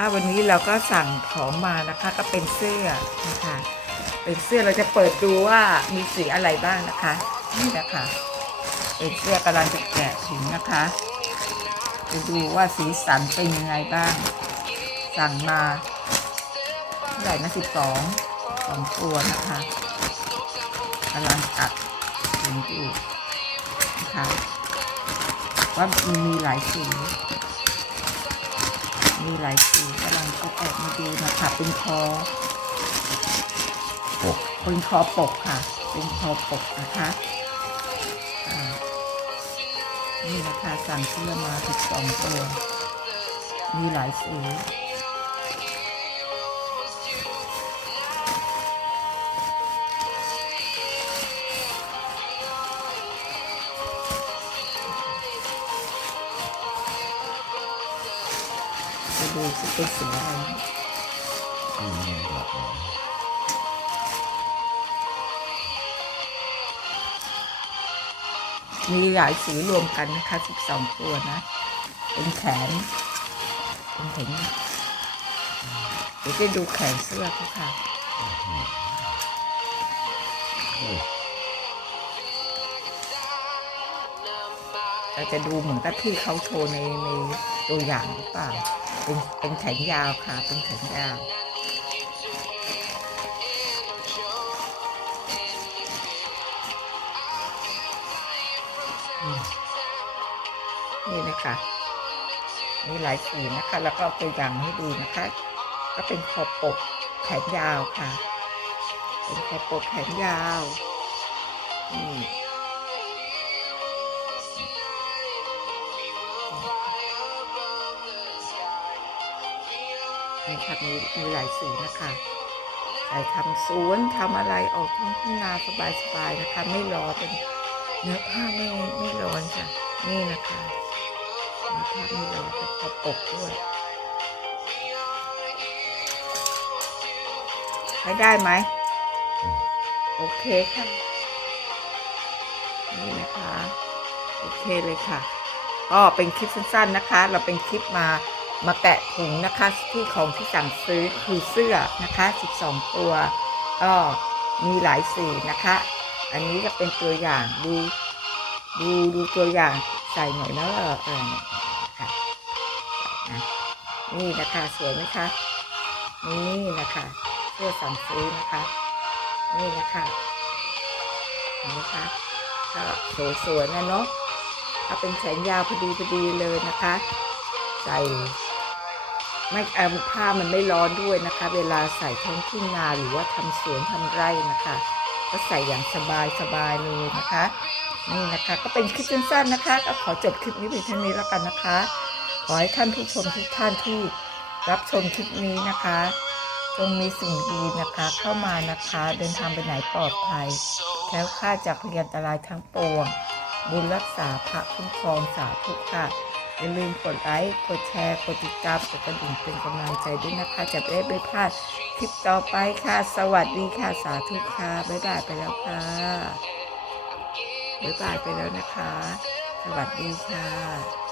อะวันนี้เราก็สั่งของมานะคะก็เป็นเสื้อนะคะ เป็นเสื้อเราจะเปิดดูว่ามีสีอะไรบ้างนะคะ นี่นะคะเป็นเสื้อกำลังจะแกะถึงนะคะจะดูว่าสีสันเป็นยังไงบ้าง สั่งมาเท่าไหร่นะสิบสองสองตัวนะคะกำลังตัดถึงอยู่นะคะว่ามีหลายสี มีหลายสีกำลังเอาออกมาดูนะคะเป็นคอปกเป็นคอปกค่ะ เป็นคอปกนะคะอ่านี่นะคะสั่งเสื้อมาถึงสองตัว มีหลายสี ดูสิเป็นสีอะไรนะอืมหลากหลายมีหลายสีรวมกันนะคะสิบสองตัวนะ เป็นแขน เป็นแขนเดี๋ยวจะดูแขนเสื้อเขาค่ะเราจะดูเหมือนกับที่เขาโชว์ในในตัวอย่างหรือเปล่า เป็นเป็นแขนยาวค่ะ เป็นแขนยาวนี่นะคะมีหลายสีนะคะ แล้วก็ตัวอย่างให้ดูนะคะ ก็เป็นคอปกแขนยาวค่ะ เป็นคอปกแขนยาว นี่ค่ะมีมีหลายสีนะคะใส่ทำสวนทำอะไรออกท้องทุ่งนาสบายๆนะคะ ไม่ร้อนเป็นเนื้อผ้าไม่ไม่ร้อนค่ะ นี่นะคะเนื้อผ้าไม่ร้อนเป็นคอปกด้วยใช้ได้ไหมโอเคค่ะ นี่นะคะ โอเคเลยค่ะ ก็เป็นคลิปสั้นๆนะคะ เราเป็นคลิปมา มาแกะถุงนะคะที่ของที่สั่งซื้อคือเสื้อนะคะ 12 ตัว ก็มีหลายสีนะคะ อันนี้ก็เป็นตัวอย่างดูดูดูตัวอย่างใส่หน่อยนะเออเออเนี่ยค่ะนะนี่นะคะสวยไหมคะนี่นะคะเสื้อสั่งซื้อนะคะ นี่นะคะเห็นไหมคะก็สวยๆนะเนาะถ้าเป็นแขนยาวพอดีพอดีเลยนะคะ ใส่ ไม่ผ้ามันไม่ร้อนด้วยนะคะ เวลาใส่ท้องทุ่งนาหรือว่าทำสวนทำไร่นะคะ ก็ใส่อย่างสบายสบายเลยนะคะ นี่นะคะก็เป็นคลิปสั้นๆนะคะ ก็ขอจบคลิปนี้เพียงเท่านี้แล้วกันนะคะขอให้ท่านผู้ชมทุกท่านที่รับชมคลิปนี้นะคะจงมีสิ่งดีนะคะ เข้ามานะคะ เดินทางไปไหนปลอดภัยแค้วคลาจากพยันตรายทั้งปวง บุญรักษาพระคุ้มครองสาธุค่ะ อย่าลืมกดไลค์กดแชร์กดติดตามกดกระดิ่งเป็นกำลังใจด้วยนะคะจะไม่ไม่พลาดคลิปต่อไปค่ะ สวัสดีค่ะสาธุค่ะบ๊ายบายไปแล้วค่ะบ๊ายบายไปแล้วนะคะ สวัสดีค่ะ